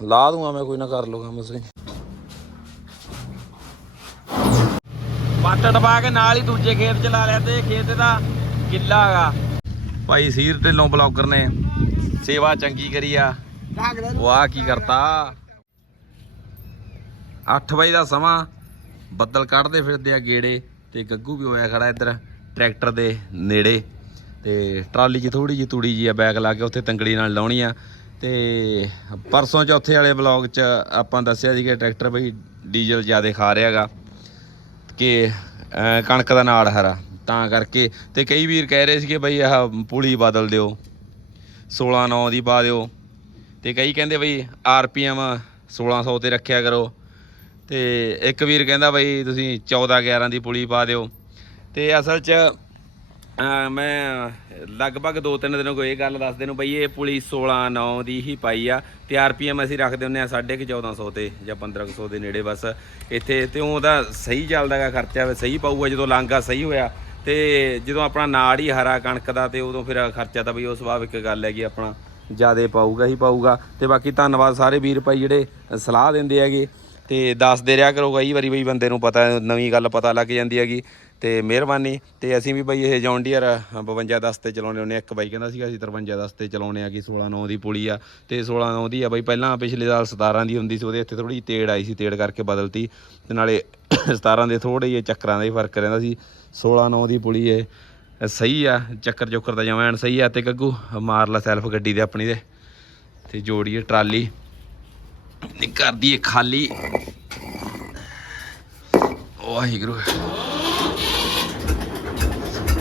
ਲਾ ਦੂੰਗਾ ਮੈਂ, ਕੋਈ ਨਾ ਕਰ ਲੂਗਾ ਮਸੇ ਪੱਟ ਟਪਾ ਕੇ ਨਾਲ ਹੀ ਦੂਜੇ ਖੇਤ ਚ ਲਾ ਲਿਆ ਤੇ ਖੇਤ ਦਾ ਕਿੱਲਾ ਭਾਈ ਸੀਰ ਢਿੱਲੋਂ ਬਲੌਗਰ ਨੇ ਸੇਵਾ ਚੰਗੀ ਕਰੀ ਆ। ਵਾਹ ਕੀ ਕਰਤਾ? 8 ਵਜੇ ਦਾ ਸਮਾਂ, ਬੱਦਲ ਕੱਢਦੇ ਫਿਰਦੇ ਆ ਗੇੜੇ ਤੇ ਗੱਗੂ ਵੀ ਹੋਇਆ ਖੜਾ ਇੱਧਰ ਟਰੈਕਟਰ ਦੇ ਨੇੜੇ ਤੇ ਟਰਾਲੀ 'ਚ ਥੋੜੀ ਜਿਹੀ ਤੂੜੀ ਜੀ ਆ, ਬੈਗ ਲਾ ਕੇ ਉੱਥੇ ਤੰਗੜੀ ਨਾਲ ਲਾਉਣੀ ਆ। ਤੇ ਪਰਸੋਂ ਚੌਥੇ ਵਾਲੇ ਵਲੌਗ 'ਚ ਆਪਾਂ ਦੱਸਿਆ ਸੀ ਕਿ ਟਰੈਕਟਰ ਬਈ ਡੀਜ਼ਲ ਜ਼ਿਆਦਾ ਖਾ ਰਿਹਾਗਾ ਕਿ ਕਣਕ ਦਾ ਨਾੜ ਹਰਾ। ਤਾਂ ਕਰਕੇ ਤੇ ਕਈ ਵੀਰ ਕਹਿ ਰਹੇ ਸੀ ਕਿ ਬਈ ਆਹ ਪੁਲੀ ਬਦਲ ਦਿਓ 16 9 ਦੀ ਪਾ ਦਿਓ। ਤੇ ਕਈ ਕਹਿੰਦੇ ਬਈ ਆਰਪੀਐਮ 1600 ਤੇ ਰੱਖਿਆ ਕਰੋ। ਤੇ ਇੱਕ ਵੀਰ ਕਹਿੰਦਾ ਬਈ ਤੁਸੀਂ 14 11 ਦੀ ਪੁਲੀ ਪਾ ਦਿਓ। ਤੇ ਅਸਲ 'ਚ ਮੈਂ ਲਗਭਗ 2-3 ਦਿਨੋਂ ਕੋਈ ਇਹ ਗੱਲ ਦੱਸਦੇ ਨੂੰ ਬਈ ਇਹ ਪੁਲੀ 16 9 ਦੀ ਹੀ ਪਾਈ ਆ। ਤੇ ਆਰਪੀਐਮ ਅਸੀਂ ਰੱਖਦੇ ਹੁੰਨੇ ਆ 1450 ਤੇ ਜਾਂ 1500 ਦੇ ਨੇੜੇ ਬਸ। ਇੱਥੇ ਤੇ ਉਹਦਾ ਸਹੀ ਚੱਲਦਾਗਾ ਖਰਚਾ ਸਹੀ ਪਾਊਗਾ ਜਦੋਂ ਲਾਂਗਾ ਸਹੀ ਹੋਇਆ। ਤੇ ਜਦੋਂ ਆਪਣਾ ਨਾੜ ਹੀ ਹਰਾ ਕਣਕ ਦਾ ਤੇ ਉਦੋਂ ਫਿਰ ਖਰਚਾ ਤਾਂ ਬਈ ਉਹ ਸੁਭਾਵਿਕ ਗੱਲ ਹੈਗੀ ਆਪਣਾ ਜਿਆਦੇ ਪਾਊਗਾ ਹੀ ਪਾਊਗਾ। ਤੇ ਬਾਕੀ ਧੰਨਵਾਦ ਸਾਰੇ ਵੀਰ ਭਾਈ ਜਿਹੜੇ ਸਲਾਹ ਦਿੰਦੇ ਹੈਗੇ। ਤੇ ਦੱਸਦੇ ਰਿਹਾ ਕਰੋ ਕਈ ਵਾਰੀ ਬਈ ਬੰਦੇ ਨੂੰ ਪਤਾ, ਨਵੀਂ ਗੱਲ ਪਤਾ ਲੱਗ ਜਾਂਦੀ ਹੈਗੀ। ਤੇ ਮਿਹਰਬਾਨੀ। ਤੇ ਅਸੀਂ ਵੀ ਬਈ ਇਹ ਜੌਨ ਡੀਅਰ 52 10 ਤੇ ਚਲਾਉਣੇ ਹੁੰਦੇ ਆ। ਇੱਕ ਬਾਈ ਕਹਿੰਦਾ ਸੀਗਾ, ਅਸੀਂ 53 10 ਤੇ ਚਲਾਉਣੇ ਆ ਕਿ 16 9 ਦੀ ਪੁਲੀ ਆ। ਤੇ 16 9 ਦੀ ਆ ਬਈ, ਪਹਿਲਾਂ ਪਿਛਲੇ ਸਾਲ 17 ਦੀ ਹੁੰਦੀ ਸੀ, ਉਹਦੇ ਇੱਥੇ ਥੋੜੀ ਤੇੜ ਆਈ ਸੀ, ਤੇੜ ਕਰਕੇ ਬਦਲਤੀ। ਤੇ ਨਾਲੇ 17 ਦੇ ਥੋੜੇ ਜਿਹੇ ਚੱਕਰਾਂ ਦਾ ਹੀ ਫ਼ਰਕ ਰਹਿੰਦਾ ਸੀ। 16 9 ਦੀ ਪੁਲੀ ਇਹ ਸਹੀ ਆ, ਚੱਕਰ ਚੁੱਕਰ ਦਾ ਜਮਾਂ ਐਨ ਸਹੀ ਆ। ਤੇ ਗੱਗੂ, ਮਾਰ ਲਾ ਸੈਲਫ ਗੱਡੀ ਦੇ ਆਪਣੀ ਦੇ। ਤੇ ਜੋੜੀਏ ਟਰਾਲੀ। ਨੀ ਕਰਦੀ ਏ, ਖਾਲੀ। ਵਾਹਿਗੁਰੂ।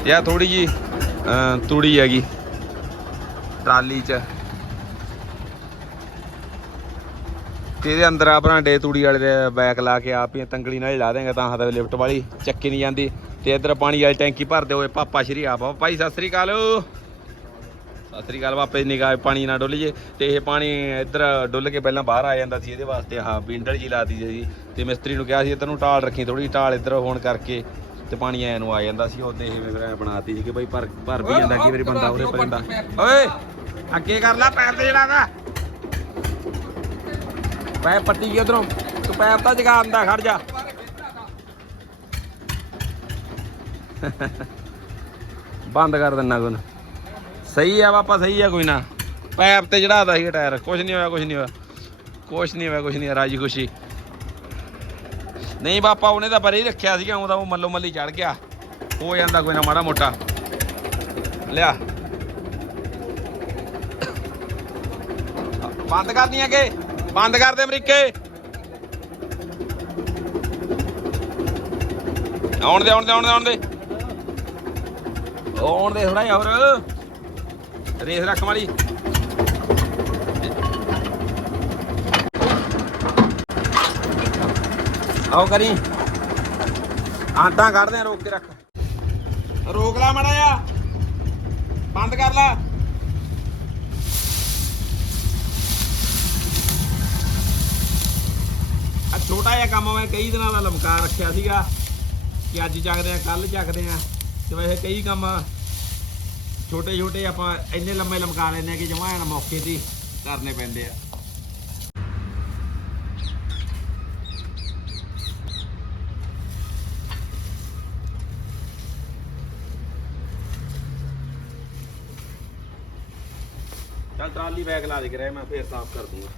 ਯਾ ਥੋੜੀ ਜੀ ਅਹ, ਤੂੜੀ ਹੈਗੀ। ਟਰਾਲੀ ਚ। ਤੇ ਇਹਦੇ ਅੰਦਰ ਆ ਭਰਾਂਡੇ ਤੂੜੀ ਵਾਲੇ ਦੇ ਬੈਕ ਲਾ ਕੇ ਆਪ ਹੀ ਤੰਗਲੀ ਨਾਲ ਹੀ ਲਾ ਦੇਂਗੇ ਤਾਂ ਹੱਥ ਲਿਫਟ ਵਾਲੀ ਚੱਕੀ ਨਹੀਂ ਜਾਂਦੀ। ਤੇ ਇੱਧਰ ਪਾਣੀ ਵਾਲੀ ਟੈਂਕੀ ਭਰਦੇ ਹੋਏ ਪਾਪਾ ਸ਼੍ਰੀ ਆਪ ਭਾਈ ਸਤਿ ਸ੍ਰੀ ਅਕਾਲ। ਸਤਿ ਸ੍ਰੀ ਅਕਾਲ ਵਾਪੇ ਨਿਗਾਹ ਪਾਣੀ ਨਾ ਡੁੱਲ ਜੇ। ਤੇ ਇਹ ਪਾਣੀ ਇੱਧਰ ਡੁੱਲ ਕੇ ਪਹਿਲਾਂ ਬਾਹਰ ਆ ਜਾਂਦਾ ਸੀ ਇਹਦੇ ਵਾਸਤੇ। ਆਹ ਬਿੰਡਲ ਜੀ ਲਾਤੀ ਸੀ। ਤੇ ਮਿਸਤਰੀ ਨੂੰ ਕਿਹਾ ਸੀ ਇੱਧਰ ਨੂੰ ਢਾਲ ਰੱਖੀ ਥੋੜੀ ਢਾਲ ਇੱਧਰ ਹੋਣ ਕਰਕੇ। ਤੇ ਪਾਣੀ ਐ ਨੂੰ ਆ ਜਾਂਦਾ ਸੀ ਉਹਦੇ ਇਹ ਮੇਰਾ ਬਣਾਤੀ ਸੀ ਕਿ ਬਈ ਭਰ ਭਰ ਵੀ ਜਾਂਦਾ ਕਈ ਵਾਰੀ ਬੰਦਾ ਉਹਦੇ ਪਰ ਜਾਂਦਾ ਓਏ ਅੱਗੇ ਕਰ ਲੈ ਪੈਰ ਤੇ ਜਿਹੜਾ ਦਾ। ਪੈਪ ਪੱਟੀ ਗਈ ਉਧਰੋਂ। ਤੂੰ ਪੈਪ ਤਾਂ ਜਗਾ ਆਂਦਾ ਖੜ ਜਾ। ਬੰਦ ਕਰ ਦਿੰਨਾ ਨਾ ਸਹੀ ਆ ਪਾਪਾ ਸਹੀ ਆ ਕੋਈ ਨਾ। ਪੈਪ ਤੇ ਚੜਾਦਾ ਸੀ ਟਾਇਰ। ਕੁਝ ਨਹੀਂ ਹੋਇਆ ਕੁਝ ਨਹੀਂ ਹੋਇਆ। ਕੁਝ ਨਹੀਂ ਹੋਇਆ ਕੁਝ ਨਹੀਂ ਹੋਇਆ ਰਾਜੀ ਖੁਸ਼ੀ। ਨਹੀਂ ਬਾਪਾ, ਉਹਨੇ ਤਾਂ ਪਰੇ ਹੀ ਰੱਖਿਆ ਸੀਗਾ ਉਹਦਾ ਉਹ ਮੱਲੋ ਮੱਲੀ ਚੜ ਗਿਆ। ਹੋ ਜਾਂਦਾ ਕੋਈ ਨਾ ਮਾੜਾ ਮੋਟਾ। ਲਿਆ। ਬੰਦ ਕਰਦੀਆਂ ਕਿ ਬੰਦ ਕਰ ਦੇ ਅਮਰੀਕੇ। ਆਉਣ ਦੇ ਆਉਣ ਦੇ ਆਉਣ ਦੇ ਆਉਣ ਦੇ। ਆਉਣ ਦੇ ਥੋੜਾ ਜਿਹਾ ਹੋਰ। ਰੇਸ ਰੱਖ ਮਾੜੀ ਆਓ ਕਰੀ। ਆਂਟਾ ਕੱਢਦੇ ਆ, ਰੋਕ ਕੇ ਰੱਖ। ਰੋਕ ਲਾ ਮੜਾ ਜਾ ਬੰਦ ਕਰ ਲਾ। ਆ ਛੋਟਾ ਜਿਹਾ ਕੰਮ ਮੈਂ ਕਈ ਦਿਨਾਂ ਦਾ ਲਮਕਾ ਰੱਖਿਆ ਸੀਗਾ ਕਿ ਅੱਜ ਚੱਕਦੇ ਆ ਕੱਲ ਚੱਕਦੇ ਆ। ਤੇ ਵੈਸੇ ਕਈ ਕੰਮ ਛੋਟੇ ਛੋਟੇ ਆਪਾਂ ਇੰਨੇ ਲੰਮੇ ਲਮਕਾ ਲੈਂਦੇ ਆ ਕਿ ਜਮਾਂ ਐਨ ਮੌਕੇ ਤੇ ਕਰਨੇ ਪੈਂਦੇ ਆ। ਚੱਲ ਬੈਗ ਲਾ ਦੇ ਕੇ ਮੈਂ ਫੇਰ ਸਾਫ਼ ਕਰ ਦੂੰਗਾ।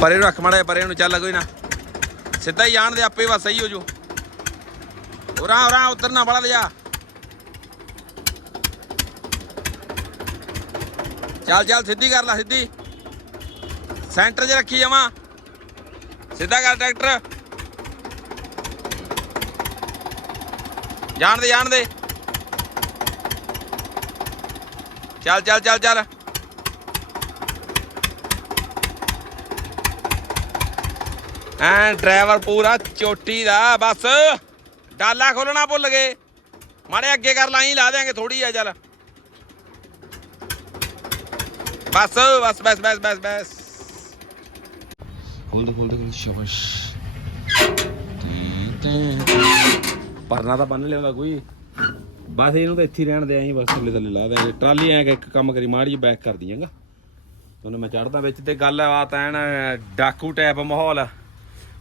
ਪਰੇ ਨੂੰ ਰੱਖ ਮੜਾ ਪਰੇ ਨੂੰ ਚੱਲ ਕੋਈ ਨਾ। ਸਿੱਧਾ ਹੀ ਜਾਣ ਦੇ, ਆਪੇ ਬਸ ਸਹੀ ਹੋ ਜੂ। ਉਰਾ ਉਰਾ ਉਤਰਨਾ ਬੜਾ ਲਿਆ ਚੱਲ ਚੱਲ, ਸਿੱਧੀ ਕਰ ਲੈ, ਸਿੱਧੀ। ਸੈਂਟਰ 'ਚ ਰੱਖੀ ਜਾਵਾਂ। ਸਿੱਧਾ ਕਰ, ਟਰੈਕਟਰ। ਜਾਣ ਦੇ ਜਾਣ ਦੇ। ਚੱਲ ਚੱਲ ਚੱਲ ਚੱਲ। ਐ ਡਰਾਈਵਰ ਪੂਰਾ ਚੋਟੀ ਦਾ, ਬਸ। ਡਾਲਾ ਖੋਲਣਾ ਭੁੱਲ ਗਏ। ਮਾੜੇ ਅੱਗੇ ਕਰ ਲਾਈ ਲਾ ਦੇਾਂਗੇ ਥੋੜੀ ਆ, ਚੱਲ। ਬਸ ਬਸ ਬਸ ਬਸ ਬਸ ਬਸ। ਖੋਲ ਦੇ ਸ਼ਾਬਾਸ਼। ਪਰਨਾ ਤਾਂ ਬੰਨ ਲਿਆਉਂਦਾ ਕੋਈ। ਬਸ ਇਹਨੂੰ ਤਾਂ ਇੱਥੇ ਹੀ ਰਹਿਣ ਦੇ ਆਂ ਬਸ ਥੱਲੇ ਥੱਲੇ ਲਾ ਦੇ। ਟਰਾਲੀ ਐ ਇੱਕ ਕੰਮ ਕਰੀ ਮਾੜੀ ਬੈਕ ਕਰ ਦਿਆਂਗਾ ਤੁਹਾਨੂੰ ਮੈਂ ਚੜਦਾ ਵਿੱਚ ਤੇ ਗੱਲ ਬਾਤ ਐਨ ਡਾਕੂ ਟਾਈਪ ਮਾਹੌਲ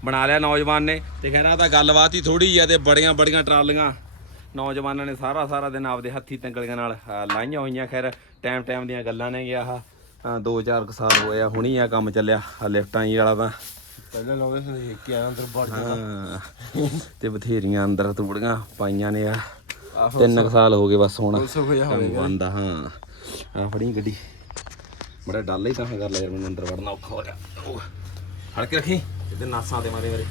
ਬਣਾ ਲਿਆ ਨੌਜਵਾਨ। ਨੇ ਤੇ ਖੈਰਾ ਤਾਂ ਗੱਲਬਾਤ ਹੀ ਥੋੜੀ ਆ ਤੇ ਬੜੀਆਂ ਬੜੀਆਂ ਟਰਾਲੀਆਂ ਨੌਜਵਾਨਾਂ ਨੇ ਸਾਰਾ ਸਾਰਾ ਦਿਨ ਆਪਦੇ ਹੱਥੀ ਤੰਗਲੀਆਂ ਨਾਲ ਲਾਈਆਂ ਹੋਈਆਂ। ਖੈਰ ਟਾਈਮ ਟਾਈਮ ਦੀਆਂ ਗੱਲਾਂ ਨੇ ਗਿਆ ਚਾਰ ਕੁ ਸਾਲ ਹੋਏ ਆ ਹੁਣੀ ਆ ਕੰਮ ਚੱਲਿਆ ਲਿਫਟਾਂ ਹੀ ਵਾਲਾ ਤਾਂ। ਪਹਿਲਾਂ ਲਾਉਂਦੇ ਸੀ ਆ ਅੰਦਰ ਹਾਂ। ਤੇ ਬਥੇਰੀਆਂ ਅੰਦਰ ਤੂੜੀਆਂ ਪਾਈਆਂ ਨੇ ਆ। ਤਿੰਨ ਕੁ ਸਾਲ ਹੋ ਗਏ ਬਸ ਹੁਣ। ਸੋ ਹੋਇਆ ਕੰਮ ਬੰਦਾ ਹਾਂ। ਆ ਫੜੀ ਗੱਡੀ। ਬੜਾ ਡੱਲ ਹੀ ਤਾਂ ਕਰ ਲਿਆ ਯਾਰ ਮੈਨੂੰ ਅੰਦਰ ਵੜਨਾ ਔਖਾ ਹੋ ਰਿਹਾ ਉਹ, ਫੜ ਕੇ ਰੱਖੀ। ਇਹਦੇ ਨਾਸਾਂ ਤੇ ਮਾਰੇ ਮੇਰੇ।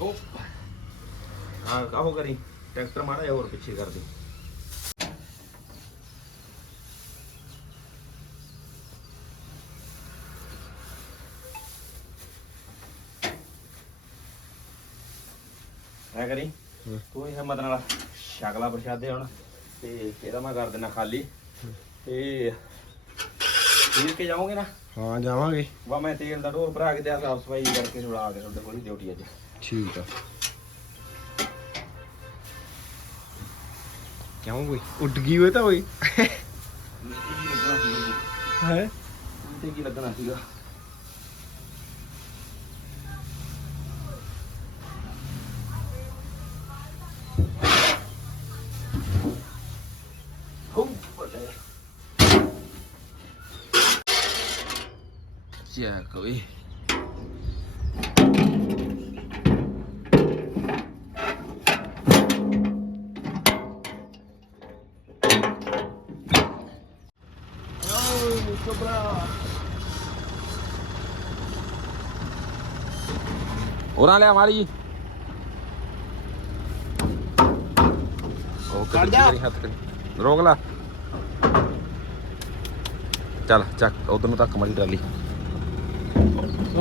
ਉਹ ਆ ਕਾਹੋ ਕਰੀ। ਟਰੈਕਟਰ ਮਾੜਾ ਜਿਹਾ ਹੋਰ ਪਿੱਛੇ ਕਰ ਦੇ। ਐ ਕਰੀ। ਤੂੰ ਹੀ ਹਿੰਮਤ ਨਾਲ ਸ਼ਕਲਾ ਪ੍ਰਸ਼ਾਦੇ ਹੁਣ। ਤੇ ਇਹਦਾ ਮੈਂ ਕਰ ਦੇਣਾ ਖਾਲੀ। ਤੇ ਵੀਰ ਕੇ ਜਾਓਗੇ ਨਾ? ਹਾਂ ਜਾਵਾਂਗੇ। ਵਾ ਮੈਂ ਤੇਲ ਦਾ ਢੋਲ ਭਰਾ ਕੇ ਤੇ ਸਾਫ਼ ਸਫ਼ਾਈ ਕਰਕੇ ਛੁੜਾ ਕੇ ਤੁਹਾਡੇ ਕੋਲ ਹੀ ਡਿਊਟੀ ਅੱਜ ਠੀਕ ਆ। ਕਿਉਂ ਕੋਈ ਉੱਡ ਗਈ ਹੋਏ ਤਾਂ ਹੋਈ ਹੈ? ਤੇ ਕੀ ਲੱਗਣਾ ਸੀਗਾ ਹੋ ਬੱਲੇ ਕੋਈ ਹੋਰਾਂ ਲਿਆ ਮਾਰੀ ਉਹ ਕੱਢ। ਜਾ ਹੱਥ ਕਰੀ ਰੋਕ ਲਾ ਚੱਲ ਚੱਕ ਉਧਰ ਨੂੰ ਤੱਕ ਮਾਰੀ ਟਰਾਲੀ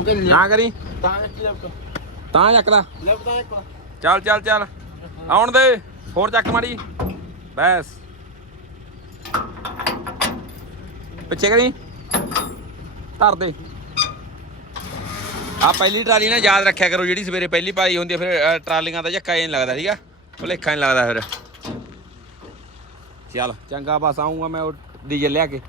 ਨਾ। ਕਰੀ। ਤਾਂ ਕੀ ਲੈਫਟ ਤਾਂ ਇੱਕ ਚੱਲ ਚੱਲ ਚੱਲ। ਆਉਣ ਦੇ। ਹੋਰ ਚੱਕ ਮਾਰੀ ਬੈਸ। ਪਿੱਛੇ ਕਰੀ। ਧਰ ਦੇ। ਆ ਪਹਿਲੀ ਟਰਾਲੀ ਨਾ ਯਾਦ ਰੱਖਿਆ ਕਰੋ ਜਿਹੜੀ ਸਵੇਰੇ ਪਹਿਲੀ ਪਾਈ ਹੁੰਦੀ ਆ ਫਿਰ ਅ, ਟਰਾਲੀਆਂ ਦਾ ਝੱਕਾ ਹੀ ਨਹੀਂ ਲੱਗਦਾ ਠੀਕ ਆ ਭੁਲੇਖਾ ਨਹੀਂ ਲੱਗਦਾ ਫਿਰ। ਚੱਲ ਚੰਗਾ ਬਸ ਆਉਂਗਾ ਮੈਂ ਉਹ ਡੀਜ਼ਲ ਲਿਆ ਕੇ।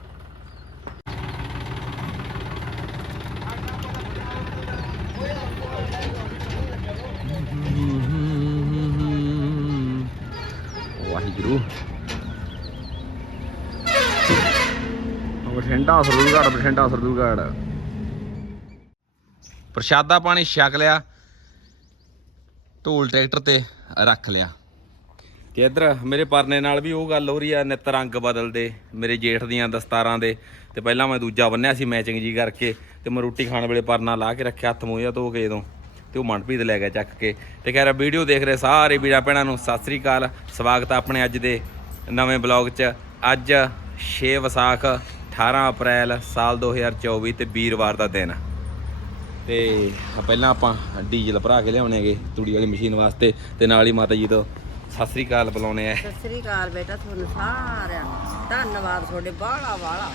ਬਠਿੰਡਾ ਸਰਦੂਲਗੜ੍ਹ ਬਠਿੰਡਾ ਸਰਦੂਲਗੜ੍ਹ ਪ੍ਰਸ਼ਾਦਾ ਪਾਣੀ ਛਕ ਲਿਆ ਢੋਲ ਟਰੈਕਟਰ ਤੇ ਰੱਖ ਲਿਆ। ਤੇ ਇੱਧਰ ਮੇਰੇ ਪਰਨੇ ਨਾਲ ਵੀ ਉਹ ਗੱਲ ਹੋ ਰਹੀ ਆ ਨਿੱਤ ਰੰਗ ਬਦਲਦੇ ਮੇਰੇ ਜੇਠ ਦੀਆਂ ਦਸਤਾਰਾਂ ਦੇ। ਤੇ ਪਹਿਲਾਂ ਮੈਂ ਦੂਜਾ ਬੰਨਿਆ ਸੀ ਮੈਚਿੰਗ ਜੀ ਕਰਕੇ ਤੇ ਮੈਂ ਰੋਟੀ ਖਾਣ ਵੇਲੇ ਪਰਨਾ ਲਾ ਕੇ ਰੱਖਿਆ ਹੱਥ ਮੂੰਹ ਜਿਹਾ ਧੋ ਕੇ ਜਦੋਂ। ਤੇ ਉਹ ਮਨਪ੍ਰੀਤ ਲੈ ਗਿਆ ਚੱਕ ਕੇ। ਤੇ ਕਹਿ ਰਿਹਾ ਵੀਡੀਓ ਦੇਖ ਰਹੇ ਸਾਰੇ ਵੀਰਾਂ ਭੈਣਾਂ ਨੂੰ ਸਤਿ ਸ੍ਰੀ ਅਕਾਲ। ਸਵਾਗਤ ਆ ਆਪਣੇ ਅੱਜ ਦੇ ਨਵੇਂ ਬਲੌਗ 'ਚ। ਅੱਜ 6 ਵਿਸਾਖ 18 ਅਪ੍ਰੈਲ ਸਾਲ 2024 ਤੇ ਵੀਰਵਾਰ ਦਾ ਦਿਨ। ਤੇ ਪਹਿਲਾਂ ਆਪਾਂ ਡੀਜ਼ਲ ਭਰਾ ਕੇ ਲਿਆਉਣੇ ਹੈਗੇ ਤੂੜੀ ਵਾਲੀ ਮਸ਼ੀਨ ਵਾਸਤੇ ਤੇ ਨਾਲ ਹੀ ਮਾਤਾ ਜੀ ਤੋਂ ਸਤਿ ਸ੍ਰੀ ਅਕਾਲ ਬੁਲਾਉਣੇ ਆ। ਸਤਿ ਸ੍ਰੀ ਅਕਾਲ ਬੇਟਾ ਤੁਹਾਨੂੰ ਸਾਰਿਆਂ ਨੂੰ। ਧੰਨਵਾਦ ਤੁਹਾਡੇ ਬਾਹਲਾ ਵਾਲਾ।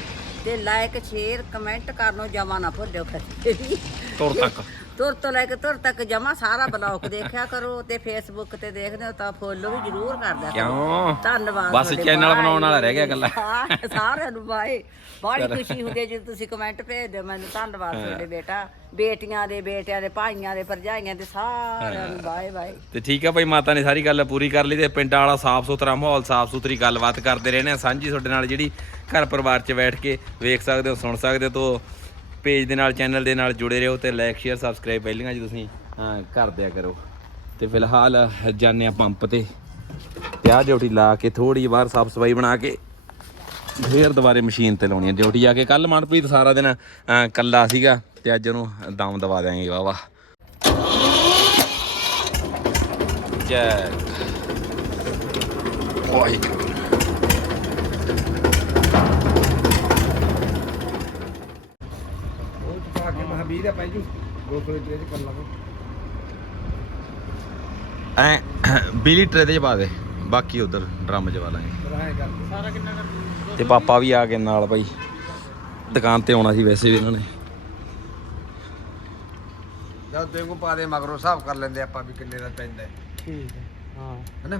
ਤੇ ਲਾਇਕ ਸ਼ੇਅਰ ਕਮੈਂਟ ਕਰਨੋਂ ਜਮਾ ਨਾ ਭੁੱਲਿਓ ਵੀ ਤੁਰ ਤੱਕ। ਤੁਰ ਤੋਂ ਲੈ ਕੇ ਤੁਰ ਤੱਕ ਜਮਾ ਸਾਰਾ ਬਲੌਗ ਦੇਖਿਆ ਕਰੋ ਤੇ ਫੇਸਬੁੱਕ ਤੇ ਦੇਖਦੇ ਹੋ ਤਾਂ ਫੋਲੋ ਵੀ ਜ਼ਰੂਰ ਕਰਦਿਆ ਕਰੋ। ਕਿਉਂ? ਧੰਨਵਾਦ ਬਸ ਚੈਨਲ। ਬਣਾਉਣ ਵਾਲਾ ਰਹਿ ਗਿਆ। ਹਾਂ, ਸਾਰਿਆਂ ਨੂੰ ਬਾਏ ਬੜੀ ਖੁਸ਼ੀ ਹੁੰਦੀ ਜਦੋਂ ਤੁਸੀਂ ਕਮੈਂਟ ਭੇਜਦੇ ਮੈਨੂੰ। ਧੰਨਵਾਦ ਤੁਹਾਡੇ ਬੇਟਾ। ਬੇਟੀਆਂ ਦੇ ਬੇਟਿਆਂ ਦੇ ਭਾਈਆਂ ਦੇ ਭਰਜਾਈਆਂ ਦੇ ਸਾਰਿਆਂ ਨੂੰ ਬਾਏ ਬਾਏ ਤੇ ਠੀਕ ਆ ਭਾਈ ਮਾਤਾ ਨੇ ਸਾਰੀ ਗੱਲ ਪੂਰੀ ਕਰ ਲਈ ਤੇ ਪਿੰਡਾਂ ਵਾਲਾ ਸਾਫ਼ ਸੁਥਰਾ ਮਾਹੌਲ ਸਾਫ਼ ਸੁਥਰੀ ਗੱਲਬਾਤ ਕਰਦੇ ਰਹਿੰਦੇ ਆ। ਸਾਂਝੀ ਤੁਹਾਡੇ ਨਾਲ ਜਿਹੜੀ ਘਰ ਪਰਿਵਾਰ 'ਚ ਬੈਠ ਕੇ ਵੇਖ ਸਕਦੇ ਹੋ ਸੁਣ ਸਕਦੇ ਹੋ ਤੋਂ ਪੇਜ ਦੇ ਨਾਲ ਚੈਨਲ ਦੇ ਨਾਲ ਜੁੜੇ ਰਹੋ ਤੇ ਲਾਈਕ ਸ਼ੇਅਰ ਸਬਸਕ੍ਰਾਈਬ ਪਹਿਲੀਆਂ ਜੀ ਤੁਸੀਂ ਹਾਂ, ਕਰ ਦਿਆ ਕਰੋ। ਤੇ ਫਿਲਹਾਲ ਜਾਂਦੇ ਆ ਪੰਪ ਤੇ। ਤੇ ਆਹ ਡਿਊਟੀ ਲਾ ਕੇ ਥੋੜੀ ਜਿਹੀ ਬਾਹਰ ਸਾਫ਼ ਸਫ਼ਾਈ ਬਣਾ ਕੇ ਫੇਰ ਦੁਬਾਰੇ ਮਸ਼ੀਨ ਤੇ ਲਾਉਣੀ ਆ। ਡਿਊਟੀ ਆ ਕੇ ਕੱਲ ਮਨਪ੍ਰੀਤ ਸਾਰਾ ਦਿਨ ਅਹ, ਕੱਲਾ ਸੀਗਾ ਤੇ ਅੱਜ ਉਹਨੂੰ ਦਮ ਦਵਾ ਦਿਆਂਗੇ ਵਾਹ ਜੈ। ਵਾਹਿਗੁਰੂ। ਕੇ ਮਹਾ 20 ਦਾ ਕਰ ਲਾਂਗੇ। ਐ ਬਿਲੀ ਟਰੇ ਦੇ ਚ ਪਾ ਦੇ। ਬਾਕੀ ਉਧਰ ਡਰਮ ਚ ਪਾ ਲਾਂਗੇ ਸਾਰਾ ਕਿੰਨਾ ਕਰ ਤੇ ਪਾਪਾ ਵੀ ਆ ਗਏ ਨਾਲ ਭਾਈ ਦੁਕਾਨ ਤੇ ਆਉਣਾ ਸੀ ਵੈਸੇ ਵੀ ਇਹਨਾਂ ਨੇ। ਜਦ ਤੈਨੂੰ ਪਾ ਦੇ ਮਗਰੋਂ ਹਿਸਾਬ ਕਰ ਲੈਂਦੇ ਆਪਾਂ ਵੀ ਕਿੰਨੇ ਦਾ ਪੈਂਦਾ ਹੈ। ਠੀਕ ਹੈ। ਹਨਾ?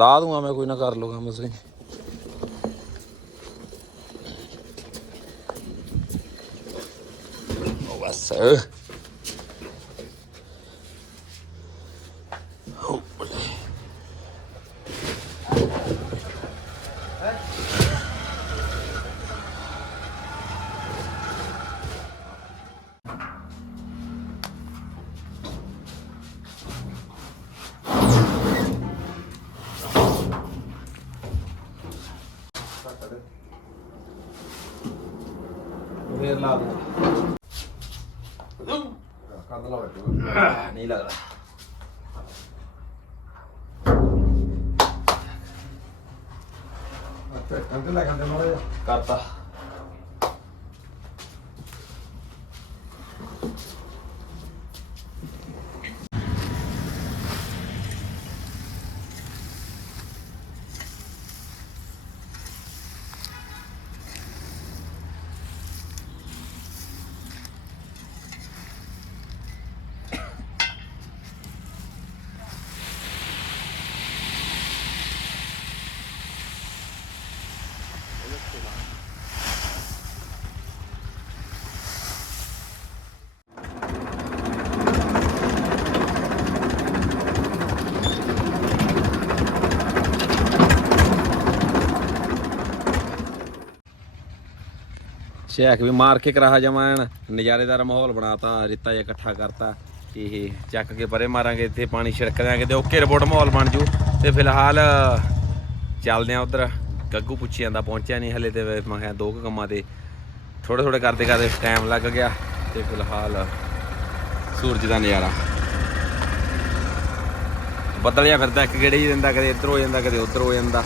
ਲਾ ਦੂੰਗਾ ਮੈਂ ਕੋਈ ਨਾ ਕਰ ਲੂਗਾ ਮੈਂ ਬਸ। ਲਾ ਦੂੰਗਾ। ਕੰਦ ਲਾ ਬੈਠੋ ਨਹੀਂ ਲੱਗਦਾ ਅੱਛਾ ਕੰਦ ਲਾ ਕੰਦ ਮਾਰੇ ਕਰਤਾ ਸ਼ੇਖ ਵੀ ਮਾਰ ਕੇ ਕਰਾ ਜਮਾਨ। ਨਜ਼ਾਰੇਦਾਰ ਮਾਹੌਲ ਬਣਾਤਾ, ਰਿੱਤਾ ਜਿਹਾ ਇਕੱਠਾ ਕਰਤਾ। ਇਹ ਚੱਕ ਕੇ ਪਰੇ ਮਾਰਾਂਗੇ, ਇੱਥੇ ਪਾਣੀ ਛਿੜਕ ਦਿਆਂਗੇ ਤੇ ਓਕੇ ਰਿਪੋਰਟ ਮਾਹੌਲ ਬਣ ਜੂ। ਤੇ ਫਿਲਹਾਲ ਚੱਲਦੇ ਆ ਉਧਰ। ਗੱਗੂ ਪੁੱਛੀ ਜਾਂਦਾ, ਪਹੁੰਚਿਆ ਨਹੀਂ ਹਲੇ ਤੇ ਮੈਂ ਕਿਹਾ ਦੋ ਕੁ ਕੰਮਾਂ ਤੇ। ਥੋੜੇ ਥੋੜੇ ਕਰਦੇ ਕਰਦੇ ਟਾਈਮ ਲੱਗ ਗਿਆ ਤੇ ਫਿਲਹਾਲ ਸੂਰਜ ਦਾ ਨਜ਼ਾਰਾ। ਬੱਦਲਿਆ ਫਿਰਦਾ, ਇੱਕ ਗੇੜੇ ਹੀ ਦਿੰਦਾ, ਕਦੇ ਇੱਧਰ ਹੋ ਜਾਂਦਾ, ਕਦੇ ਉੱਧਰ ਹੋ ਜਾਂਦਾ।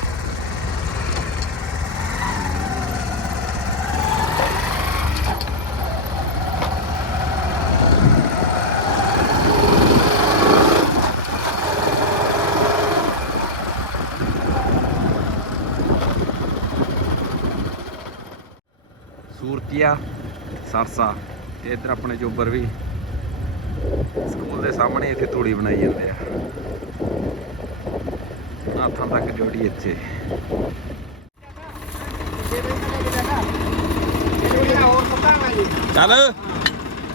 ਸਰਸਾ। ਤੇ ਇੱਧਰ ਆਪਣੇ ਜੋਬਰ ਵੀ। ਸਕੂਲ ਦੇ ਸਾਹਮਣੇ ਇੱਥੇ ਤੂੜੀ ਬਣਾਈ ਜਾਂਦੇ ਆ। ਹੱਥਾਂ ਤੱਕ ਜੋੜੀ ਇੱਥੇ। ਚੱਲ।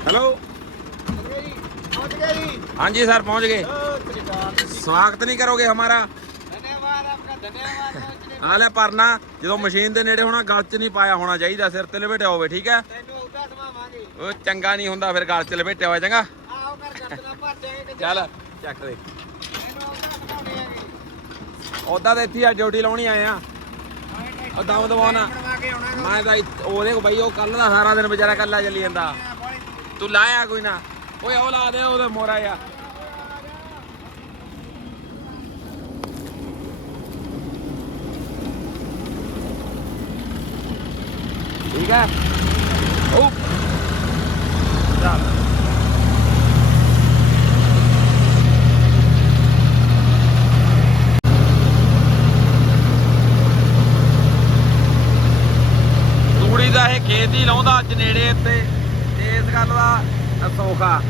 ਹੈਲੋ। ਹਾਂਜੀ ਸਰ, ਪਹੁੰਚ ਗਏ। ਸਵਾਗਤ ਨਹੀਂ ਕਰੋਗੇ ਹਮਾਰਾ। ਧੰਨਵਾਦ ਆਪਕਾ ਧੰਨਵਾਦ ਆ ਲੈ ਪਰਨਾ, ਜਦੋਂ ਮਸ਼ੀਨ ਦੇ ਨੇੜੇ ਹੋਣਾ, ਗਲ 'ਚ ਨਹੀਂ ਪਾਇਆ ਹੋਣਾ ਚਾਹੀਦਾ, ਸਿਰ ਤੇ ਲਪੇਟਿਆ ਹੋਵੇ, ਠੀਕ ਹੈ? ਉਹ ਚੰਗਾ ਨਹੀਂ ਹੁੰਦਾ ਫਿਰ ਗਲ 'ਚ ਲਪੇਟਿਆ ਹੋਇਆ ਚੰਗਾ। ਆਓ ਕਰ ਕਰਦਣਾ ਭਰ ਜਾਏਗੇ ਚੱਲ ਚੱਕ ਦੇ। ਉਦਾਂ ਤਾਂ ਇੱਥੇ ਆ ਡਿਊਟੀ ਲਾਉਣੀ ਆਏ ਆ। ਉਹ ਦਮ ਦਵਾਉਣਾ ਕੇ ਮੈਂ ਤਾਂ ਉਹਦੇ ਕੋ ਬਈ ਉਹ ਕੱਲ ਦਾ ਸਾਰਾ ਦਿਨ ਵਿਚਾਰਾ ਕੱਲਾ ਚੱਲੀ ਜਾਂਦਾ। ਤੂੰ ਲਾਇਆ ਕੋਈ ਨਾ। ਓਏ ਉਹ ਲਾ ਦੇ ਉਹਦੇ ਮੋਰਾ ਆ ਠੀਕ ਹੈ ਉਹ ਤੂੜੀ ਦਾ ਇਹ ਖੇਤ ਹੀ ਲਾਉਂਦਾ ਅੱਜ ਨੇੜੇ ਤੇ ਇਸ ਗੱਲ ਦਾ ਸੌਖਾ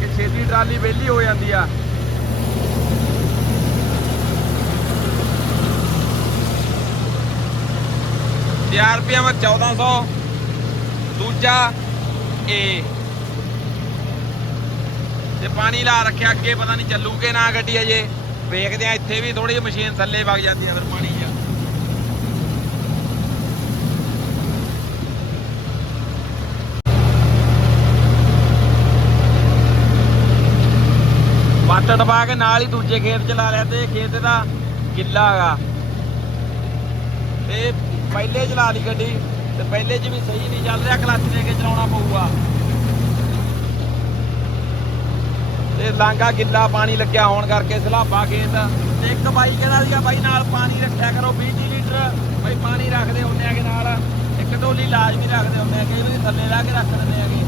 ਕਿ ਛੇਤੀ ਟਰਾਲੀ ਵਿਹਲੀ ਹੋ ਜਾਂਦੀ ਆ। ਤਿਆਰ ਰੁਪਿਆ ਮੈਂ 1400 ਦੂਜਾ ਏ ਤੇ ਪਾਣੀ ਲਾ ਰੱਖਿਆ, ਅੱਗੇ ਪਤਾ ਨਹੀਂ ਚੱਲੂਗੇ ਨਾ ਗੱਡੀ ਅਜੇ। ਵੇਖਦੇ ਆ ਇੱਥੇ ਵੀ ਥੋੜੀ ਜਿਹੀ ਮਸ਼ੀਨ ਥੱਲੇ ਵਗ ਜਾਂਦੀ ਆ, ਫਿਰ ਪਾਣੀ 'ਚ ਵੱਟ ਟਪਾ ਕੇ ਨਾਲ ਹੀ ਦੂਜੇ ਖੇਤ ਚ ਲਾ ਲਿਆ ਤੇ ਖੇਤ ਦਾ ਗਿੱਲਾ ਹੈਗਾ। ਤੇ ਪਹਿਲੇ ਚਲਾ ਲਈ ਗੱਡੀ। ਤੇ ਪਹਿਲੇ 'ਚ ਵੀ ਸਹੀ ਨਹੀਂ ਚੱਲ ਰਿਹਾ ਕਲੱਚ ਦੇ ਕੇ ਚਲਾਉਣਾ ਪਊਗਾ। ਤੇ ਲਾਂਗਾ ਗਿੱਲਾ ਪਾਣੀ ਲੱਗਿਆ ਹੋਣ ਕਰਕੇ ਸਲਾਬਾ ਖੇਤ। ਤੇ ਇੱਕ ਬਾਈ ਕਹਿੰਦਾ ਸੀਗਾ, ਬਾਈ ਨਾਲ ਪਾਣੀ ਰੱਖਿਆ ਕਰੋ 20 ਲੀਟਰ। ਬਾਈ ਪਾਣੀ ਰੱਖਦੇ ਹੁੰਦੇ ਆਗੇ ਨਾਲ, ਇੱਕ ਢੋਲੀ ਲਾਜ਼ਮੀ ਰੱਖਦੇ ਹੁੰਦੇ ਆ ਕਈ ਵਾਰੀ ਥੱਲੇ ਲਾ ਕੇ ਰੱਖ ਦਿੰਦੇ ਆਗੇ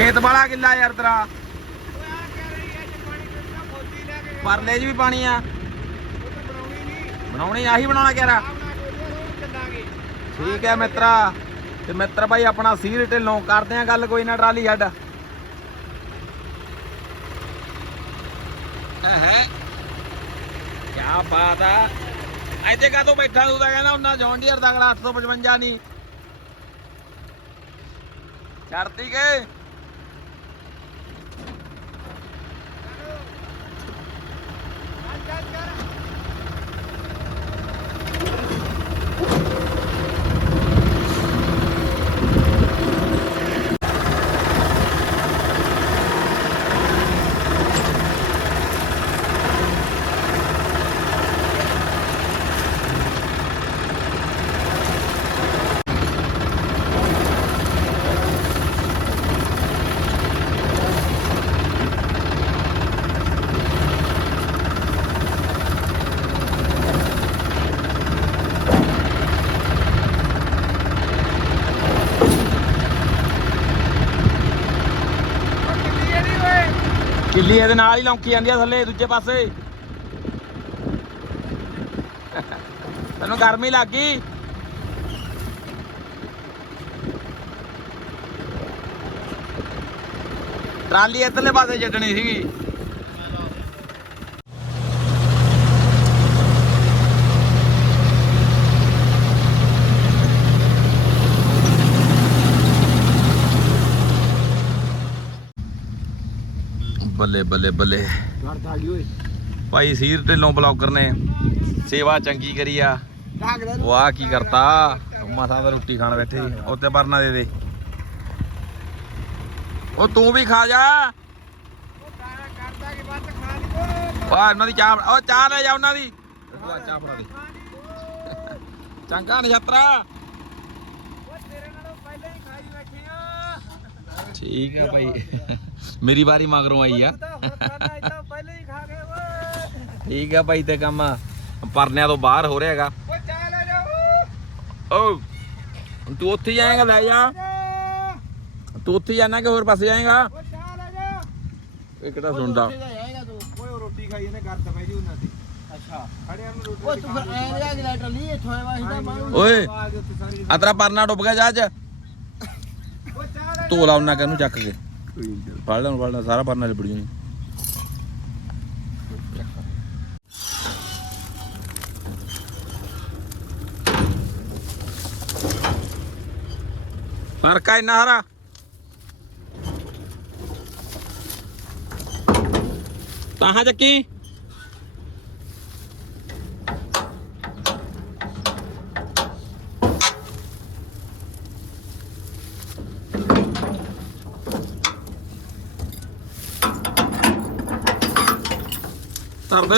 ਖੇਤ ਵਾਲਾ ਗਿੱਲਾ ਯਾਰ ਤੇਰਾ। ਕੇ ਪਰਲੇ 'ਚ ਵੀ ਪਾਣੀ ਆ। ਤਾਂ ਬਣਾਉਣੀ ਨਹੀਂ ਬਣਾਉਣੀ ਆਹੀ ਬਣਾਉਣਾ ਕਿਹੜਾ ਕੇ ਠੀਕ ਹੈ ਮਿੱਤਰਾ। ਤੇ ਮਿੱਤਰ ਭਾਈ ਆਪਣਾ ਸੀਰ ਢਿੱਲੋਂ ਕਰਦੇ ਆ ਗੱਲ ਕੋਈ ਨਾ ਟਰਾਲੀ ਛੱਡ। ਹੈ ਕੀ ਬਾਤ ਆ। ਇੱਥੇ ਕਾਹਤੋਂ ਬੈਠਾ ਤੂੰ ਤਾਂ ਕਹਿੰਦਾ ਉਹਨਾਂ ਜੌਨ ਡੀਅਰ ਦਾ ਅਗਲਾ 855 ਨਹੀਂ ਛੱਡਤੀ ਕੇ? ਓਏ ਇਹਦੇ ਨਾਲ ਹੀ ਲੌਂਕੀ ਜਾਂਦੀ ਆ ਥੱਲੇ, ਦੂਜੇ ਪਾਸੇ। ਤੈਨੂੰ ਗਰਮੀ ਲੱਗ ਗਈ? ਟਰਾਲੀ ਇੱਧਰਲੇ ਪਾਸੇ ਛੱਡਣੀ ਸੀਗੀ। ਬੱਲੇ ਬੱਲੇ ਬੱਲੇ। ਗਈ ਓਏ। ਭਾਈ ਸੀਰ ਢਿੱਲੋਂ ਬਲੌਗਰ ਨੇ ਸੇਵਾ ਚੰਗੀ ਕਰੀ ਆ। ਦੇ। ਆ ਕੀ ਕਰਤਾ? ਮਸਾਂ ਤਾਂ ਰੋਟੀ ਖਾਣ ਬੈਠੇ। ਉੱਤੇ ਪਰਨਾ ਦੇ ਦੇ। ਉਹ ਤੂੰ ਵੀ ਖਾ ਜਾ। ਆ ਉਹਨਾਂ ਦੀ ਚਾਹ ਉਹ ਚਾਹ ਲੈ ਜਾ ਉਹਨਾਂ ਦੀ। ਚਾਹ ਫੜਾ ਦੇ। ਚੰਗਾ ਨਛੱਤਰਾ ਓਏ ਤੇਰੇ ਨਾਲੋਂ ਪਹਿਲਾਂ ਹੀ ਖਾਈ ਬੈਠੇ ਆ ਠੀਕ ਆ ਭਾਈ। ਮੇਰੀ ਵਾਰੀ ਮਗਰੋਂ ਆਈ ਆ। ਠੀਕ ਆ ਭਾਈ ਤੇ ਕੰਮ ਪਰਨਿਆਂ ਤੋਂ ਬਾਹਰ ਹੋ ਰਿਹਾ ਹੈਗਾ। ਓਏ ਚਾਹ ਲੈ ਜਾ। ਓ ਤੂੰ ਉੱਥੇ ਜਾਏਗਾ ਲੈ ਜਾ। ਤੂੰ ਉੱਥੇ ਜਾਣਾ ਕਿ ਹੋਰ ਪਾਸੇ ਜਾਏਗਾ? ਓਏ ਚਾਹ ਲੈ ਜਾ। ਇਹ ਕਿਹੜਾ ਸੁਣਦਾ। ਓਏ ਉਹ ਰੋਟੀ ਖਾਈ ਇਹਨੇ ਕਰ ਦਵਾਈ ਜੀ ਉਹਨਾਂ ਦੀ। ਅੱਛਾ ਓਏ ਆ ਤੇਰਾ ਪਰਨਾ ਡੁੱਬ ਗਿਆ ਚਾਹ ਲੈ ਧੋ ਲਾ ਉਹਨਾਂ ਕਿ ਚੱਕ ਕੇ। ਫੜ ਲੈ ਫੜ ਲੈ, ਸਾਰਾ ਪਰਨਾ ਲਿਬੜ ਜੂ। ਫਰਕਾ ਇੰਨਾ ਹਰਾ ਤਾਹਾਂ ਚੱਕੀ। ਧਰ ਦੇ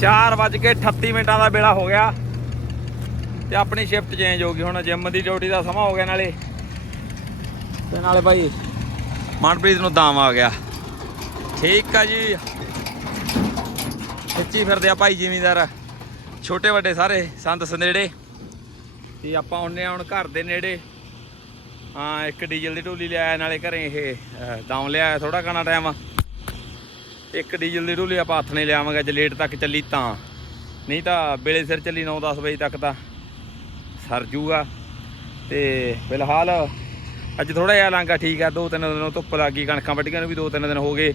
ਚਾਰ ਵੱਜ ਕੇ 38 ਮਿੰਟਾਂ ਦਾ ਵੇਲਾ ਹੋ ਗਿਆ। ਤੇ ਆਪਣੀ ਸ਼ਿਫਟ ਚੇਂਜ ਹੋ ਗਈ। ਹੁਣ ਜਿਮ ਦੀ ਡਿਊਟੀ ਦਾ ਸਮਾਂ ਹੋ ਗਿਆ ਨਾਲੇ। ਤੇ ਨਾਲੇ ਭਾਈ ਮਨਪ੍ਰੀਤ ਨੂੰ ਦਾਮ ਆ ਗਿਆ। ਠੀਕ ਆ ਜੀ। ਖਿੱਚੀ ਫਿਰਦੇ ਆ ਭਾਈ ਜ਼ਿਮੀਂਦਾਰ। ਛੋਟੇ ਵੱਡੇ ਸਾਰੇ ਸੰਤ ਸਨੇੜੇ ਤੇ ਆਪਾਂ ਆਉਨੇ ਆ ਹੁਣ ਘਰ ਦੇ ਨੇੜੇ। ਹਾਂ ਇੱਕ ਡੀਜ਼ਲ ਦੀ ਢੋਲੀ ਲਿਆਇਆ ਨਾਲੇ ਘਰੇ ਇਹ ਅਹ, ਲਿਆਇਆ ਥੋੜਾ ਘਣਾ ਟਾਈਮ ਇੱਕ ਡੀਜ਼ਲ ਦੀ ਢੋਲੀ ਆਪਾਂ ਹੱਥ ਨੇ ਲਿਆਵਾਂਗੇ ਜੇ ਲੇਟ ਤੱਕ ਚੱਲੀ ਤਾਂ। ਨਹੀਂ ਤਾਂ ਵੇਲੇ ਸਿਰ ਚੱਲੀ 9-10 ਵਜੇ ਤੱਕ ਤਾਂ ਸਰ ਜੂਗਾ। ਤੇ ਫਿਲਹਾਲ ਅੱਜ ਥੋੜਾ ਜਿਹਾ ਲਾਂਗਾ ਠੀਕ ਆ, ਦੋ ਤਿੰਨ ਦਿਨ ਧੁੱਪ ਲੱਗ ਗਈ, ਕਣਕਾਂ ਵੱਢੀਆਂ ਨੂੰ ਵੀ ਦੋ ਤਿੰਨ ਦਿਨ ਹੋ ਗਏ।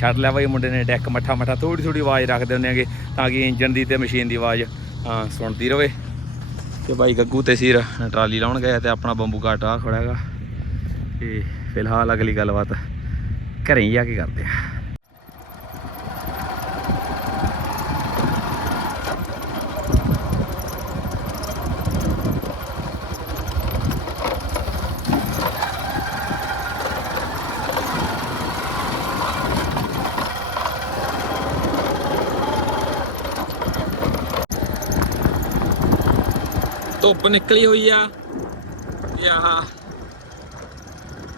ਛੱਡ ਲਿਆ ਬਈ ਮੁੰਡੇ ਨੇ ਡੈਕ ਮੱਠਾ ਮੱਠਾ ਥੋੜੀ ਥੋੜੀ ਆਵਾਜ਼ ਰੱਖਦੇ ਹੁੰਦੇ ਆਗੇ ਤਾਂ ਕਿ ਇੰਜਨ ਦੀ ਤੇ ਮਸ਼ੀਨ ਦੀ ਆਵਾਜ਼ ਸੁਣਦੀ ਰਵੇ। ਤੇ ਬਾਈ ਗੱਗੂ ਤੇ ਸਿਰ ਟਰਾਲੀ ਲਾਉਣ ਗਏ ਤੇ ਆਪਣਾ ਬੰਬੂ ਕਾਟ ਆ ਖੜਾ ਹੈਗਾ। ਤੇ ਫਿਲਹਾਲ ਅਗਲੀ ਗੱਲਬਾਤ ਘਰੇ ਹੀ ਜਾ ਕੇ ਕਰਦੇ ਆ। ਧੁੱਪ ਨਿਕਲੀ ਹੋਈ ਆ। ਇਹ ਆਹ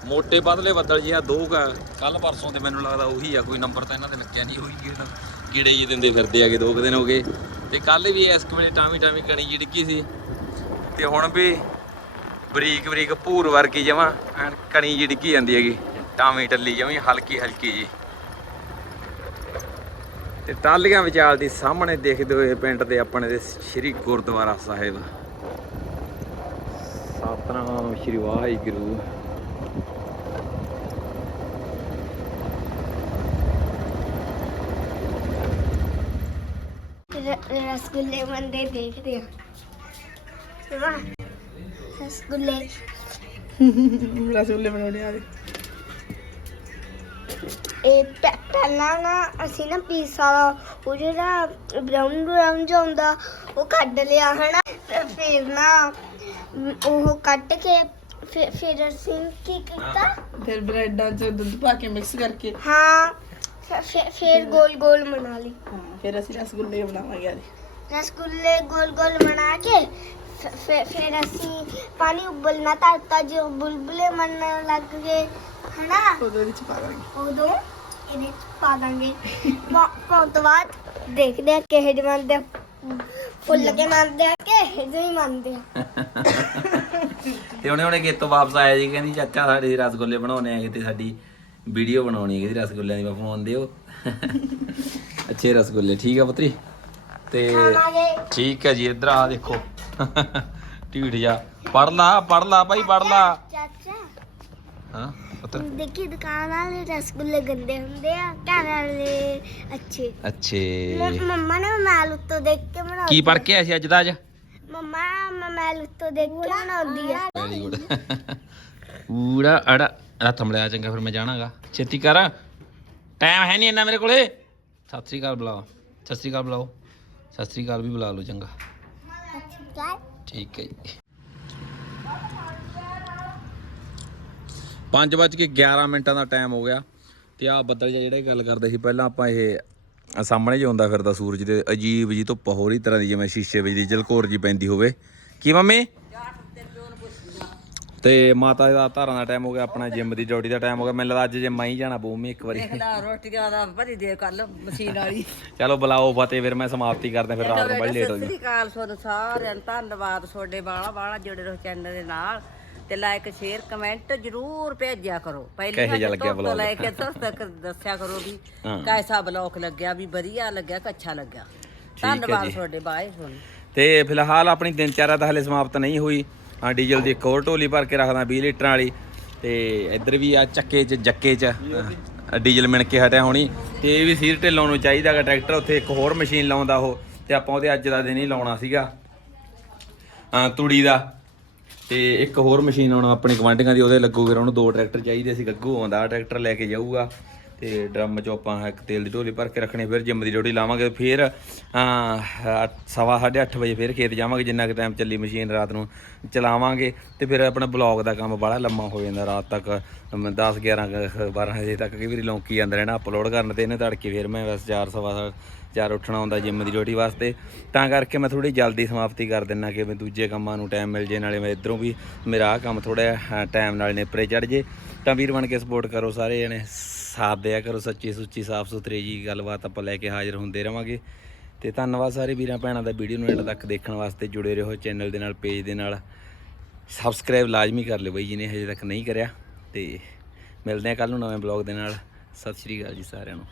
ਮੋਟੇ ਬਦਲੇ ਬੱਦਲ ਜਿਹਾ ਦੋ ਕਾ ਕੱਲ ਪਰਸੋਂ ਤੇ ਮੈਨੂੰ ਲੱਗਦਾ ਉਹੀ ਆ, ਕੋਈ ਨੰਬਰ ਤਾਂ ਇਹਨਾਂ ਦੇ ਲੱਗਿਆ ਨਹੀਂ ਹੋਈ ਕਿ ਕੀੜੇ ਜੀ ਦਿੰਦੇ ਫਿਰਦੇ ਆਗੇ, ਦੋ ਕੁ ਦਿਨ ਹੋ ਗਏ। ਤੇ ਕੱਲ ਵੀ ਇਸ ਵੇਲੇ ਟਾਵੀ ਟਾਵੀ ਕਣੀ ਜੀ ਡਿੱਗੀ ਸੀ। ਤੇ ਹੁਣ ਵੀ ਬਰੀਕ ਬਰੀਕ ਭੂਰ ਵਰਗੀ ਜਮਾ ਕਣੀ ਜੀ ਡਿੱਗੀ ਜਾਂਦੀ ਹੈਗੀ, ਟਾਵੀ ਟੱਲੀ ਜਮੀ ਹਲਕੀ ਹਲਕੀ ਜੀ। ਤੇ ਟਾਲੀਆਂ ਵਿਚਾਲ ਦੀ ਸਾਹਮਣੇ ਦੇਖਦੇ ਹੋਏ ਪਿੰਡ ਦੇ ਆਪਣੇ ਦੇ ਸ੍ਰੀ ਗੁਰਦੁਆਰਾ ਸਾਹਿਬ। ਸਤਨਾਮ ਸ੍ਰੀ ਵਾਹਿਗੁਰੂ। ਰਸਗੁੱਲੇ ਬੰਦੇ ਦੇਖਦੇ ਆ। ਵਾਹ ਰਸਗੁੱਲੇ। ਰਸਗੁੱਲੇ ਬਣਾਉਣੇ ਆ। ਇਹ ਪਹਿ- ਪਹਿਲਾਂ ਨਾ ਅਸੀਂ ਨਾ ਪੀਸਾ ਉਹ ਜਿਹੜਾ ਬਰਾਊਨ ਬਰਾਊਨ ਜਿਹਾ ਹੁੰਦਾ ਉਹ ਕੱਢ ਲਿਆ ਹਨਾ? ਤੇ ਫਿਰ ਨਾ ਉਹ ਕੱਟ ਕੇ ਫਿਰ ਫਿਰ ਅਸੀਂ ਕੀ ਕੀਤਾ? ਫਿਰ ਬ੍ਰੈਡਾਂ 'ਚ ਦੁੱਧ ਪਾ ਕੇ ਮਿਕਸ ਕਰਕੇ। ਹਾਂ ਫਿਰ- ਗੋਲ ਗੋਲ ਬਣਾ ਲਈ। ਹਾਂ ਫਿਰ ਅਸੀਂ ਰਸਗੁੱਲੇ ਬਣਾਵਾਂਗੇ ਅੱਜ। ਰਸਗੁੱਲੇ ਗੋਲ ਗੋਲ ਬਣਾ ਕੇ ਫਿਰ- ਅਸੀਂ ਪਾਣੀ ਉਬਲਣਾ ਧਰਤਾ ਜੋ ਬੁਲਬੁਲੇ ਬਣਨ ਲੱਗ ਗਏ ਹਨਾ? ਉਹਦੇ ਵਿੱਚ ਪਾ ਦਾਂਗੇ। ਉਦੋਂ ਇਹਦੇ ਚ ਪਾ ਦਾਂਗੇ। ਪਾ- ਪਾਉਣ ਤੋਂ ਬਾਅਦ ਦੇਖਦੇ ਆ ਕਿਹੇ ਜਿਹੇ ਮੰਨਦੇ ਆ। ਫੁੱਲ ਕੇ ਮੰਨਦੇ ਆ ਕਿ ਇਹੋ ਜਿਹੇ ਹੀ ਮੰਨਦੇ ਆ। ਤੇ ਉਹਨੇ ਉਹਨੇ ਕਿਤੋਂ ਵਾਪਸ ਆਇਆ ਜੀ ਕਹਿੰਦੀ ਚਾਚਾ ਸਾਡੇ ਰਸਗੁੱਲੇ ਬਣਾਉਣੇ ਆ ਤੇ ਸਾਡੀ। ਵੀਡੀਓ ਬਣਾਉਣੀ ਹੈ ਕਹਿੰਦੀ ਰਸਗੁੱਲਿਆਂ ਦੀ ਮੈਂ ਫੋਨ ਦਿਓ। ਅੱਛੇ ਰਸਗੁੱਲੇ ਠੀਕ ਆ ਪੁੱਤਰੀ? ਤੇ ਠੀਕ ਹੈ ਜੀ ਇਧਰ ਆ ਦੇਖੋ। ਢੀਠ ਜਾ। ਪੜ ਲਾ ਪੜ ਲਾ ਭਾਈ ਪੜ ਲਾ। ਹਾਂ ਪੁੱਤਰ? ਦੇਖੀ ਦੁਕਾਨ ਵਾਲੇ ਰਸਗੁੱਲੇ ਗੰਦੇ ਹੁੰਦੇ ਆ ਘਰ ਵਾਲੇ ਅੱਛੇ। ਅੱਛੇ। ਮੰਮਾ ਨੇ ਮੈਲ ਉੱਤੋਂ ਦੇਖ ਕੇ ਬਣਾਉਂਦੀ ਕੀ ਪੜ ਕੇ ਆਇਆ ਸੀ ਅੱਜ ਦਾ ਅੱਜ? ਮੰਮਾ ਮ- ਮੈਲ ਉੱਤੋਂ ਦੇਖ ਕੇ ਬਣਾਉਂਦੀ ਆ। ਵੈਰੀ ਗੁੱਡ ਊੜਾ ਅੜਾ। ਆ ਮਿਲਿਆ ਚੰਗਾ, ਫਿਰ ਮੈਂ ਜਾਣਾਗਾ। ਛੇਤੀ ਕਰ। ਟਾਈਮ ਹੈ ਨਹੀਂ ਇੰਨਾ ਮੇਰੇ ਕੋਲੇ। ਸਤਿ ਸ੍ਰੀ ਅਕਾਲ ਬੁਲਾਓ। ਸਤਿ ਸ੍ਰੀ ਅਕਾਲ ਬੁਲਾਓ। ਸਤਿ ਸ੍ਰੀ ਅਕਾਲ ਵੀ ਬੁਲਾ ਲਓ ਚੰਗਾ। ਠੀਕ ਹੈ ਜੀ। 5 ਵੱਜ ਕੇ 11 ਮਿੰਟਾਂ ਦਾ ਟਾਈਮ ਹੋ ਗਿਆ। ਤੇ ਆ ਬੱਦਲ ਜਿਹਾ ਜਿਹੜਾ ਇਹ ਗੱਲ ਕਰਦੇ ਸੀ, ਪਹਿਲਾਂ ਆਪਾਂ ਇਹ ਸਾਹਮਣੇ ਜਿਹਾ ਹੁੰਦਾ ਫਿਰਦਾ ਸੂਰਜ ਦੇ, ਅਜੀਬ ਜੀ ਧੁੱਪ ਹੋਰੀ ਤਰ੍ਹਾਂ ਦੀ, ਜਿਵੇਂ ਸ਼ੀਸ਼ੇ ਵਿੱਚ ਦੀ, ਜਲਕੋਰ ਜੀ ਪੈਂਦੀ ਹੋਵੇ। ਕੀ ਮੰਮੀ? ਤੇ ਮਾਤਾ ਦਾ ਧਾਰਾਂ ਦਾ ਟਾਈਮ ਹੋ ਗਿਆ ਆਪਣਾ ਜਿਮ ਦੀ ਡਿਊਟੀ ਦਾ ਟਾਈਮ ਹੋ ਗਿਆ। ਮੈਨੂੰ ਲੱਗਦਾ ਅੱਜ ਜਿਮ ਆਈ ਜਾਣਾ ਬੂਮੀ ਇੱਕ ਵਾਰੀ। ਦੇਖਦਾ ਰੋਟੀਆਂ ਦਾ ਦੇਰ ਕਰ ਲਓ ਮਸ਼ੀਨ ਵਾਲੀ। ਚਲੋ ਬੁਲਾਓ ਫਤਿਹ ਫਿਰ ਮੈਂ ਸਮਾਪਤੀ ਕਰਦਾ ਫਿਰ ਰਾਤ ਨੂੰ ਬੜੀ ਲੇਟ ਹੋ ਸਤਿ ਗਈ ਸ੍ਰੀ ਅਕਾਲ ਸਾਰਿਆਂ ਨੂੰ ਧੰਨਵਾਦ ਤੁਹਾਡੇ ਬਾਲਾ ਬਾਲਾ ਜੁੜੇ ਰਹੋ ਚੈਨਲ ਦੇ ਨਾਲ। ਤੇ ਲਾਈਕ ਸ਼ੇਅਰ ਕਮੈਂਟ ਜਰੂਰ ਭੇਜਿਆ ਕਰੋ। ਪਹਿਲੀ ਵਾਰ ਲੱਗਿਆ ਤੋਂ? ਲੈ ਕੇ ਤੁਰ ਤੱਕ ਦੱਸਿਆ ਕਰੋ ਵੀ। ਕੈਸਾ ਬਲੌਗ ਲੱਗਿਆ ਵੀ ਵਧੀਆ ਲੱਗਿਆ ਕਿ ਅੱਛਾ ਲੱਗਿਆ। ਧੰਨਵਾਦ ਜੀ। ਤੁਹਾਡੇ ਬਾਏ ਤੁਹਾਨੂੰ ਤੇ ਫਿਲਹਾਲ ਆਪਣੀ ਦਿਨਚਾਰਾ ਤਾਂ ਹਲੇ ਸਮਾਪਤ ਨਹੀਂ ਹੋਈ। ਹਾਂ, ਡੀਜ਼ਲ ਦੀ ਇੱਕ ਹੋਰ ਢੋਲੀ ਭਰ ਕੇ ਰੱਖਦਾ 20 ਲੀਟਰਾਂ ਵਾਲੀ। ਤੇ ਇੱਧਰ ਵੀ ਆ ਚੱਕੇ 'ਚ, ਜੱਕੇ 'ਚ। ਡੀਜ਼ਲ ਮਿਣ ਕੇ ਹਟਿਆ ਹੋਣੀ। ਤੇ ਇਹ ਵੀ ਸੀਰ ਢਿੱਲੋਂ ਨੂੰ ਚਾਹੀਦਾਗਾ ਟਰੈਕਟਰ। ਉੱਥੇ ਇੱਕ ਹੋਰ ਮਸ਼ੀਨ ਲਾਉਂਦਾ ਉਹ, ਤੇ ਆਪਾਂ ਉਹਦੇ ਅੱਜ ਦਾ ਦਿਨ ਹੀ ਲਾਉਣਾ ਸੀਗਾ। ਆ ਤੂੜੀ ਦਾ। ਤੇ ਇੱਕ ਹੋਰ ਮਸ਼ੀਨ ਆਉਣਾ ਆਪਣੇ ਗਵਾਂਢੀਆਂ ਦੀ ਉਹਦੇ ਲੱਗੂ ਫਿਰ ਉਹਨੂੰ ਦੋ ਟਰੈਕਟਰ ਚਾਹੀਦੇ ਸੀ ਗੱਗੂ ਆਉਂਦਾ ਟਰੈਕਟਰ ਲੈ ਕੇ ਜਾਊਗਾ। ਤੇ ਡਰਮ ਚੋਂ ਆਪਾਂ ਇੱਕ ਤੇਲ ਦੀ ਢੋਲੀ ਭਰ ਕੇ ਰੱਖਣੀ, ਫਿਰ ਜਿੰਮ ਦੀ ਡਿਊਟੀ ਲਾਵਾਂਗੇ, ਫਿਰ ਆ ਸਵਾ ਸਾਢੇ ਅੱਠ ਵਜੇ ਫਿਰ ਖੇਤ ਜਾਵਾਂਗੇ, ਜਿੰਨਾ ਕੁ ਟਾਈਮ ਚੱਲੀ ਮਸ਼ੀਨ ਰਾਤ ਨੂੰ ਚਲਾਵਾਂਗੇ, ਤੇ ਫਿਰ ਆਪਣਾ ਬਲੌਗ ਦਾ ਕੰਮ ਬੜਾ ਲੰਮਾ ਹੋ ਜਾਂਦਾ ਰਾਤ ਤੱਕ 10 11 12 ਵਜੇ ਤੱਕ ਕਈ ਵਾਰੀ ਲੌਂਕੀ ਜਾਂਦਾ ਰਹਿਣਾ ਅਪਲੋਡ ਕਰਨ ਤੇ ਇਹਨੇ ਤੜਕੇ ਫਿਰ ਮੈਂ ਬਸ 4 ਸਵਾ ਚਾਰ ਉੱਠਣਾ ਹੁੰਦਾ ਜਿੰਮ ਦੀ ਡਿਊਟੀ ਵਾਸਤੇ, ਤਾਂ ਕਰਕੇ ਮੈਂ ਥੋੜੀ ਜਲਦੀ ਸਮਾਪਤੀ ਕਰ ਦਿੰਨਾ ਕਿ ਮੈਂ ਦੂਜੇ ਕੰਮਾਂ ਨੂੰ ਟਾਈਮ ਮਿਲ ਜੇ, ਨਾਲੇ ਮੈਂ ਇਧਰੋਂ ਵੀ ਮੇਰਾ ਆਹ ਕੰਮ ਥੋੜਾ ਟਾਈਮ ਨਾਲ ਨੇਪਰੇ ਚੜ ਜੇ, ਤਾਂ ਵੀਰ ਬਣ ਕੇ ਸਪੋਰਟ ਕਰੋ ਸਾਰੇ ਜਣੇ। ਸਾਥ ਦਿਆ ਕਰੋ, ਸੱਚੀ ਸੁੱਚੀ, ਸਾਫ਼ ਸੁਥਰੀ ਜੀ, ਗੱਲਬਾਤ ਆਪਾਂ ਲੈ ਕੇ ਹਾਜ਼ਰ ਹੁੰਦੇ ਰਵਾਂਗੇ। ਤੇ ਧੰਨਵਾਦ ਸਾਰੇ ਵੀਰਾਂ ਭੈਣਾਂ ਦਾ ਵੀਡੀਓ ਨੂੰ ਐਡ ਤੱਕ ਦੇਖਣ ਵਾਸਤੇ ਜੁੜੇ ਰਹੋ ਚੈਨਲ ਦੇ ਨਾਲ, ਪੇਜ ਦੇ ਨਾਲ। ਸਬਸਕ੍ਰਾਈਬ ਲਾਜ਼ਮੀ ਕਰ ਲਿਓ ਬਈ ਜਿਹਨੇ ਹਜੇ ਤੱਕ ਨਹੀਂ ਕਰਿਆ। ਤੇ ਮਿਲਦੇ ਆ ਕੱਲ ਨੂੰ ਨਵੇਂ ਬਲੌਗ ਦੇ ਨਾਲ। ਸਤਿ ਸ਼੍ਰੀ ਅਕਾਲ ਜੀ ਸਾਰਿਆਂ ਨੂੰ।